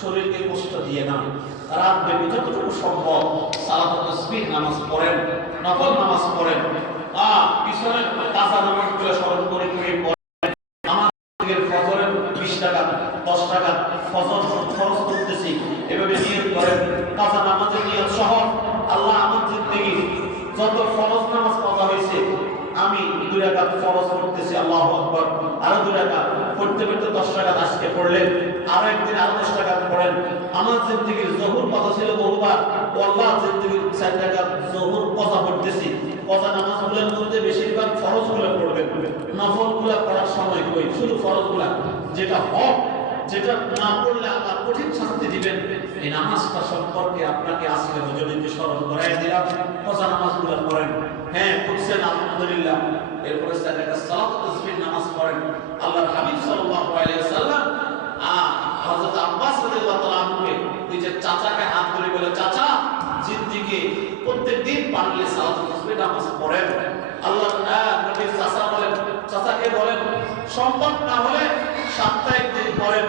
শরীরকে কষ্ট দিয়ে না, রাত ব্যাপী যতটুকু সম্ভব সালাতুত তাসবিহ নামাজ পড়েন, নফল নামাজ পড়েন, পিছনে কাজা নামাজগুলো স্মরণ করে পড়েন। আমাদের ফজরের 20 রাকাত 10 রাকাত ফজর ফরজ করতেছি, এভাবে নিয়ত করেন। কাজা নামাজের নিয়ত সহ আল্লাহ আমার জিন্দেগি যত ফরজ নামাজ পড়া হয়েছে আমি 2 রাকাত ফরজ করতেছি, আল্লাহু আকবার। আরো 2 রাকাত পড়তে পড়তে 10 রাকাত আজকে পড়লেন, আরো একদিন আরো 10 রাকাত পড়েন। আমার জিন্দেগির জোহর কথা ছিল বহুবার, ও আল্লাহ জিন্দেগির 4 রাকাত জোহর কথা পড়তেছি। কথা নামাজগুলোর মধ্যে বেশিরভাগ ফরজগুলো পড়বেন, নফলগুলো পড়ার সময় কই, শুধু ফরজগুলো যেটা হক, যেটা না পড়লে আল্লাহ কঠিন শাস্তি দিবেন, এই নামাজটা সম্পর্কে আপনাকে আজকে রজনীকে স্মরণ করাই দিলাম। কথা নামাজগুলো পড়েন। হ্যাঁ পড়ছেন আলহামদুলিল্লাহ। এরপরে স্যার একটা সালাতুত তাসবিহ নামাজ পড়েন। আল্লাহর হাবিব সাল্লাল্লাহু আলাইহি ওয়াসাল্লাম হযরত আব্বাস রাদিয়াল্লাহু তাআলা আনহুকে নিজের চাচাকে হাত ধরে বলে, চাচা জিন্দেগি প্রত্যেকদিন পারলে সালাতুত তাসবিহ নামাজ পড়েন। আল্লাহর নবী চাচা বলেন, চাচাকে বলেন সম্ভব না হলে সপ্তাহে একদিন পড়েন,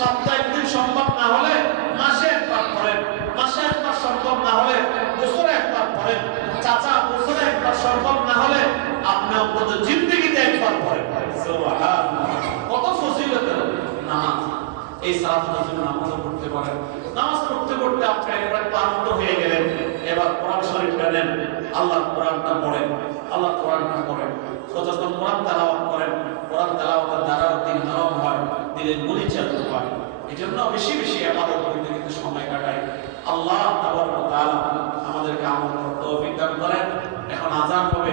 সপ্তাহে একদিন সম্ভব না হলে মাসে একবার পড়েন, মাসে একবার সম্ভব না হলে বছরে একবার পড়েন। চাচা বছরে একবার সম্ভব না হলে আপনি অন্তত জিন্দেগিতে একবার পড়েন। সুবহানাল্লাহ, কত ফজিলতের নামাজ। এই সালাতুত তাসবিহ নামাজ পড়তে পারেন। নামাজ পড়তে পড়তে আপনি একবার ক্লান্ত হয়ে গেলেন, এবার কোরআন শরীফটা নেন, আল্লাহর কোরআনটা পড়েন, আল্লাহর কোরআনটা পড়েন। যতক্ষণ কোরআন তেলাওয়াত করেন, কোরআন তেলাওয়াতের দ্বারা দিল নরম হয়, দিলের মরিচালিত হয়। এজন্য বেশি বেশি ইবাদত করতে কিন্তু সময় কাটাই। আল্লাহ তাবারক ওয়া তাআলা আমাদেরকে আমল করতে তৌফিক দান করেন। এখন আযান হবে।